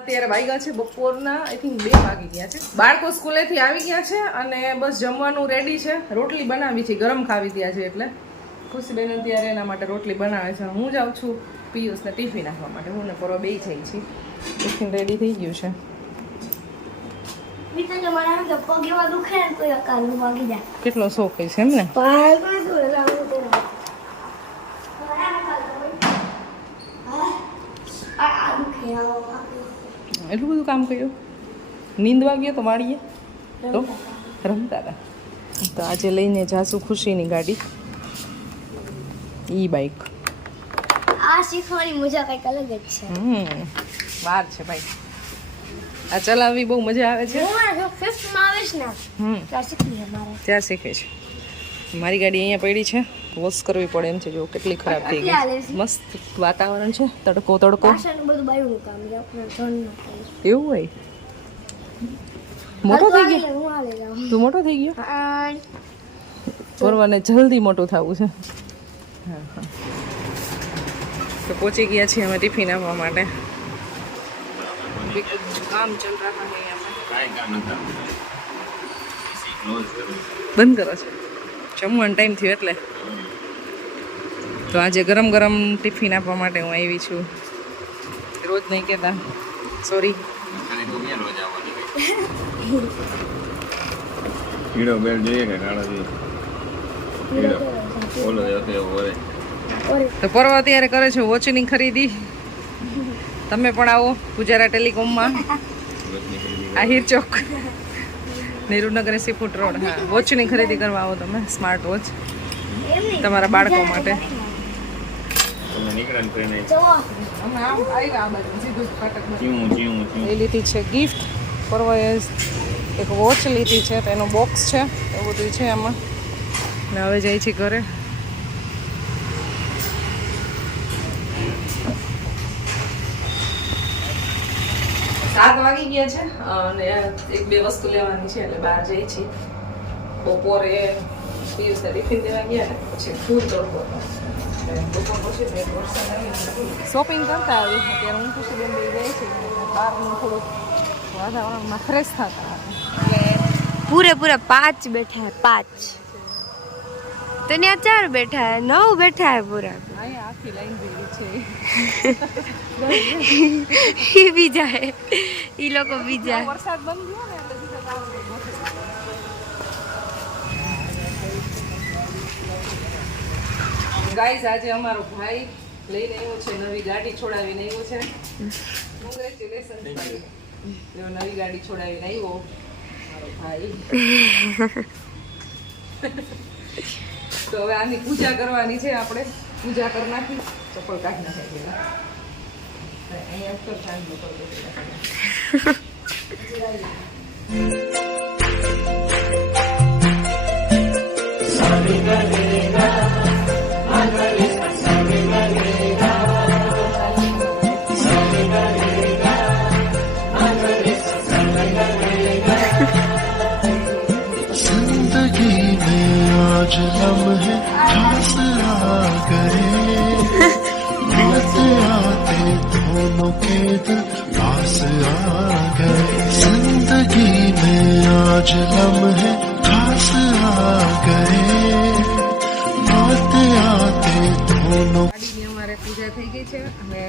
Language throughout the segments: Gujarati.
અત્યારે વાગ્યા છે બપોરના આઈ થિંક બે વાગી ગયા છે. બાળકો સ્કૂલેથી આવી ગયા છે અને બસ જમવાનું રેડી છે. રોટલી બનાવી છે ગરમ ખાવી ગયા છે એટલે. ખુશીબેન અત્યારે એના માટે રોટલી બનાવે છે. હું જાઉં છું પિયુષને ટિફિન નાખવા માટે. હું ને પરો બે જઈ છીએ ટિફિન રેડી થઈ ગયું છે. કેટલો શોખ છે એમ ને પાય પણ શું એટલે આમ તો આ આ દુખે આ એટલું બધું કામ કર્યું? નીંદ વાગ્યો તો વાળીએ? તો? રમતા હતા. તો આજે લઈને જાસુ ખુશીની ગાડી. ઈ બાઈક આ શીખવાની મજા કંઈક અલગ જ છે. હમ વાર છે ભાઈ. આ ચલાવવી બહુ મજા આવે છે. હમ. ત્યાં શીખે છે. મારી ગાડી અહીંયા પડી છે. વોશ કરવી પડે એમ છે. જો કેટલી ખરાબ થઈ ગઈ. મસ્ત વાતાવરણ છે. તડકો તડકો. બધું એવું હોય? મોટો થઈ ગયો? હું હાલે જાઉં. તું મોટો થઈ ગયો? પરવાને જલ્દી મોટું થવું છે. હા હા. તો પહોંચી ગયા છીએ અમે ટિફિન આપવા માટે. કામ ચલ રહા હૈ યહાં પે. બંધ કરો છો. જમવાનો ટાઈમ થયો એટલે. તો આજે ગરમ ગરમ ટિફિન આપવા માટે હું આવી છું. રોજ નહીં કહેતા. સોરી કીડો બેલ જોઈએ કે કાળો જોઈએ? ઓલો ઓરે તો પર્વ અત્યારે કરે છે વોચની ખરીદી. તમે પણ આવો Pujara ટેલિકોમમાં. Ahir Chowk Nirunagar seafood road. હા વોચની ખરીદી કરવા આવો તમે સ્માર્ટ વોચ. તમારા બાળકો માટે. તમે નીકળે ને ટ્રેન જુઓ ચીવું ચીવું એ લીધી છે ગિફ્ટ પર્વએ એક વોચ લીધી છે તો એનું બોક્સ છે એવું બધું છે એમાં ને હવે જાય છે ઘરે. સાત વાગી ગયા છે અને એક બે વસ્તુ લેવાની છે એટલે બહાર જઈ છીએ. બપોરે પિયુષને ટિફિન દેવા ગયા ને પછી ફૂલ તડકો શોપિંગ કરતા આવી અત્યારે હું ખુશી બેન બે જાય છે. બહારનું થોડુંક વાતાવરણમાં ફ્રેશ થતા પૂરેપૂરા પાંચ બેઠા હે પાંચ. તને ચાર બેઠા હે? નવ બેઠા હે પૂરા. આખી લાઈન ભેગી છે. એ બીજા હે. ઈ લોકો બીજા. વરસાદ બંધ ગયો ને એટલે બીજા કામ નહીં ગોઠવે. ગાઈઝ આજે અમારો ભાઈ લઈને આવ્યો છે નવી ગાડી છોડાવીને આવ્યો છે. કોંગ્રેચ્યુલેશન નવી ગાડી છોડાવીને આવ્યો મારો ભાઈ. તો હવે આની પૂજા કરવાની છે આપણે. પૂજા કરી નાખી. ચપ્પલ કાઢી નાખાય પેલા અહીંયા ઉપર બેસી में आज लम्हे खास आ गए मिलते आते दोनों के दिल पास आ गए जिंदगी में आज लम्हे खास आ गए आते आते दोनों ગાડીની અમારે પૂજા થઈ ગઈ છે અને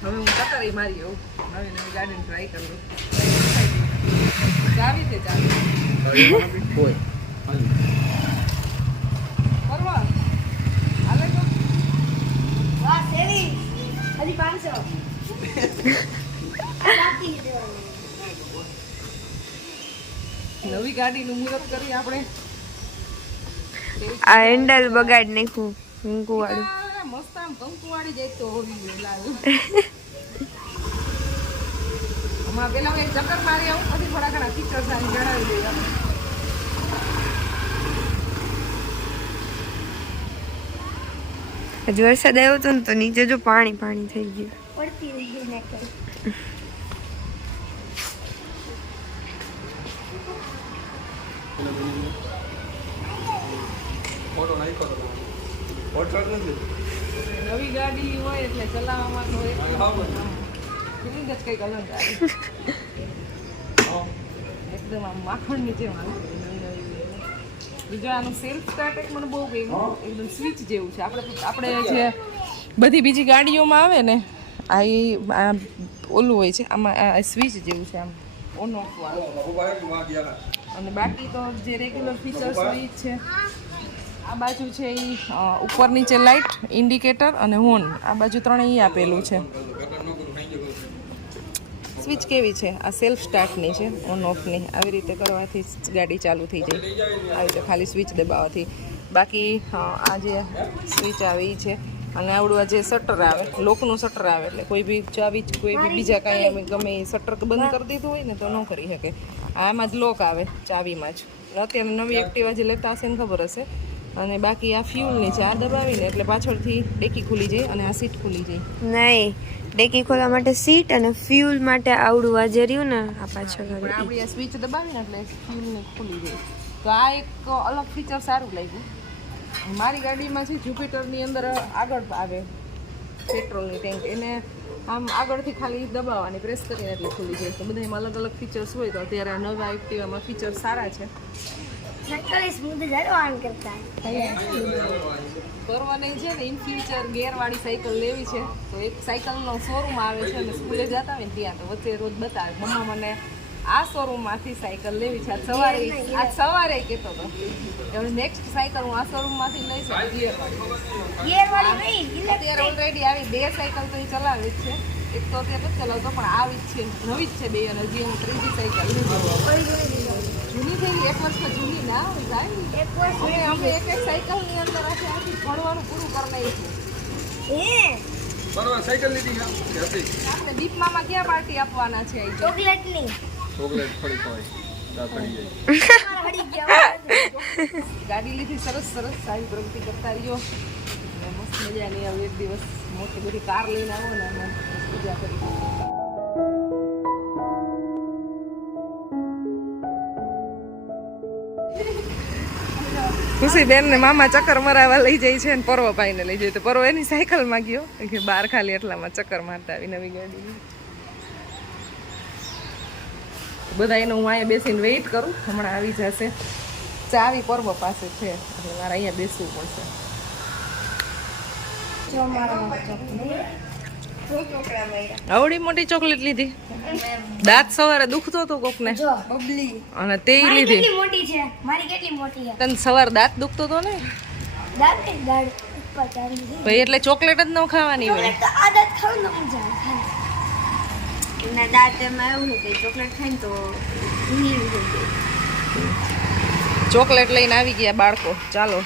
હવે હું કતારી મારી આવું નવી નવી ગાડીને ટ્રાય કરું ચાવી તે ચાવી પરવા પાંચસો. નવી ગાડીનું મુહૂર્ત કરી આપણે. આ હેન્ડલ બગાડ નાખ્યું વાળું મસ્ત આમ કંકુવાળી જાય તો હોવી હમણાં પેલા એક ચક્કર મારી આવું પછી થોડા ઘણા ફીચર્સ જણાવી દઈએ આપણે. હજી વરસાદ આવ્યો હતો ને તો નીચે જો પાણી પાણી થઈ ગયું. પડતી રહી નવી ગાડી હોય એટલે ચલાવવામાં તો આવે એકદમ આમ માખણની જેમ નવી બીજો આનું સેલ્ફ સ્ટાર્ટ મને બહુ ગયું એકદમ સ્વિચ જેવું છે. આપણે આપણે જે બધી બીજી ગાડીઓમાં આવે ને આ એ આ ઓલું હોય છે. આમાં આ સ્વિચ જેવું છે આમ. ઓન ઓફ અને બાકી તો જે રેગ્યુલર ફીચર્સ હોય છે. આ બાજુ છે એ ઉપર નીચે લાઇટ ઇન્ડિકેટર અને હોર્ન આ બાજુ ત્રણેય આપેલું છે. સ્વિચ કેવી છે? આ સેલ્ફ સ્ટાર્ટની છે ઓન ઓફની આવી રીતે કરવાથી ગાડી ચાલુ થઈ જાય. આવી રીતે ખાલી સ્વિચ દબાવવાથી બાકી આ જે સ્વિચ આવે છે, અને આવડું આ જે શટર આવે લોકનું શટર આવે, એટલે કોઈ બી ચાવી કોઈ બી બીજા કાંઈ અમે ગમે એ શટર બંધ કરી દીધું હોય ને તો ન કરી શકે. આમાં જ લોક આવે ચાવીમાં જ. અત્યારે નવી એક્ટિવા જે લેતા હશે ને ખબર હશે? અને બાકી આ ફ્યુલની છે આ દબાવીને એટલે પાછળથી ડેકી ખુલી જાય અને આ સીટ ખુલી જાય. નહીં ડેકી ખોલવા માટે સીટ અને ફ્યુલ માટે આવડું આજે રહ્યું ને આ પાછળ આપણે આ સ્વિચ દબાવીને એટલે ફ્યુલને ખુલી જાય. તો આ એક અલગ ફીચર સારું લાગ્યું. મારી ગાડીમાં છે જુપિટરની અંદર આગળ આવે પેટ્રોલની ટેન્ક એને આમ આગળથી ખાલી દબાવવાની પ્રેસ કરીને એટલે ખુલી જાય. તો બધા એમાં અલગ અલગ ફીચર્સ હોય તો અત્યારે આ નવા એક્ટિવામાં ફીચર્સ સારા છે. કરવાની છે ને ઇન ફ્યુચર ગેરવાળી સાયકલ લેવી છે. તો એક સાયકલનો શોરૂમ આવે છે અને સ્કૂલે જતા હોય ત્યાં તો વચ્ચે રોજ બતાવે. મમ્મા મને આ શોરૂમમાંથી સાયકલ લેવી છે. આજ સવારે આજ સવારે કહેતો હતો. હવે નેક્સ્ટ સાયકલ હું આ શોરૂમમાંથી લઈશ. ગિયરવાળી અત્યારે ઓલરેડી આવી બે સાયકલ તો એ ચલાવે જ છે. એક તો અત્યારે ચલાવતો પણ આવી જ છે. નવી જ છે બે અને હજી હું ત્રીજી સાયકલ જૂની થઈ એક વર્ષ તો જૂની ના હોય સાહેબ અમે અમે એક એક સાયકલની અંદર આખી આખી ભણવાનું પૂરું કરી લઈશું આપણે દીપમામાં ક્યાં પાર્ટી આપવાના છે ચોકલેટની. ચોકલેટ પડી જાય. ગાડી લીધી સરસ સરસ. સારી પ્રગતિ કરતા રહ્યો મસ્ત મજાની આવું એક દિવસ મોટી બધી કાર લઈને આવો ને મજા કરી. ખુશી બેન ને મામા ચક્કર મરાવા લઈ જાય છે અને પર્વભાઈ ને લઈ જાય. તો પર્વ એની સાયકલમાં ગયો કે બાર ખાલી એટલામાં ચક્કર મારતા આવી નવી ગાડી. બધા એનો હું અહીંયા બેસીને વેઇટ કરું. હમણાં આવી જશે. ચાવી પર્વ પાસે છે. મારે અહીંયા બેસવું પડશે. આવડી મોટી ચોકલેટ લીધી. દાંત સવારે દુખતો હતો કોકને. અને તે લીધી. કેટલી મોટી છે? મારી કેટલી મોટી છે? તને સવાર દાંત દુખતો હતો ને? ચાલી. ભાઈ એટલે ચોકલેટ જ ન ખાવાની હોય. ચોકલેટ લઈને આવી ગયા બાળકો. ને મજા આવે ખાવાની. એના દાંત એમાં એવું છે કે ચોકલેટ ખાય ને તો ઢીલી થઈ જાય ચોકલેટ લઈને આવી ગયા બાળકો ચાલો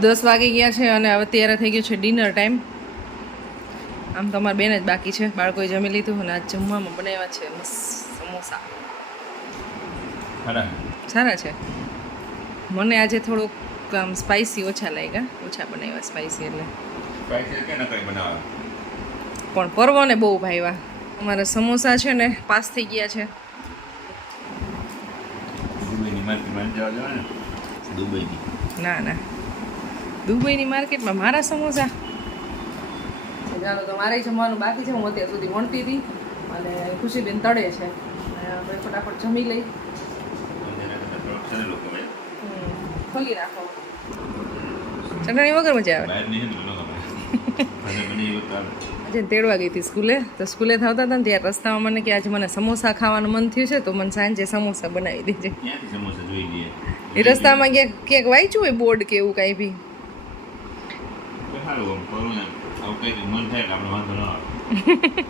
દસ વાગી ગયા છે અને હવે અત્યારે થઈ ગયું છે ડિનર ટાઈમ. આમ તો અમારે બેન જ બાકી છે. બાળકોએ જમી લીધું અને આજ જમવામાં બનાવ્યા છે મસ્ત સમોસા. સારા. છે. મને આજે થોડુંક આમ સ્પાઇસી ઓછા લાગ્યા. ઓછા બનાવ્યા સ્પાઇસી એટલે. સ્પાઈસી કે ન પણ પર્વને બહુ ભાવ્યા. અમારા સમોસા છે ને પાસ થઈ ગયા છે. દુબઈની ના ના. દુબઈની માર્કેટમાં મારા સમોસા. ચાલો તો મારે જમવાનું બાકી છે. હું અત્યાર સુધી વણતી હતી અને ખુશીબેન તળે છે. અને આપણે ફટાફટ જમી લઈ. ખોલી રાખો. ચટણી વગર મજા આવે. આજે તેડવા ગઈ હતી સ્કૂલે. તો સ્કૂલે થતા હતા ને ત્યારે રસ્તામાં મને કે આજે મને સમોસા ખાવાનું મન થયું છે તો મને સાંજે સમોસા બનાવી દેજે. ક્યાંથી સમોસા જોઈ લઈએ? એ રસ્તામાં ક્યાંક ક્યાંક વાંચ્યું હોય બોર્ડ કે એવું કાંઈ બી. સારું આમ કરું ને, આવું કંઈક મન થાય એટલે આપણે વાંધો ન આવે.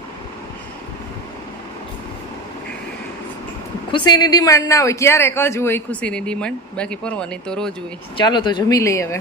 ખુશીની ડિમાન્ડ ના હોય, ક્યારેક જ હોય ખુશીની ડિમાન્ડ. બાકી પરવાની તો રોજ હોય. ચાલો તો જમી લઈએ હવે.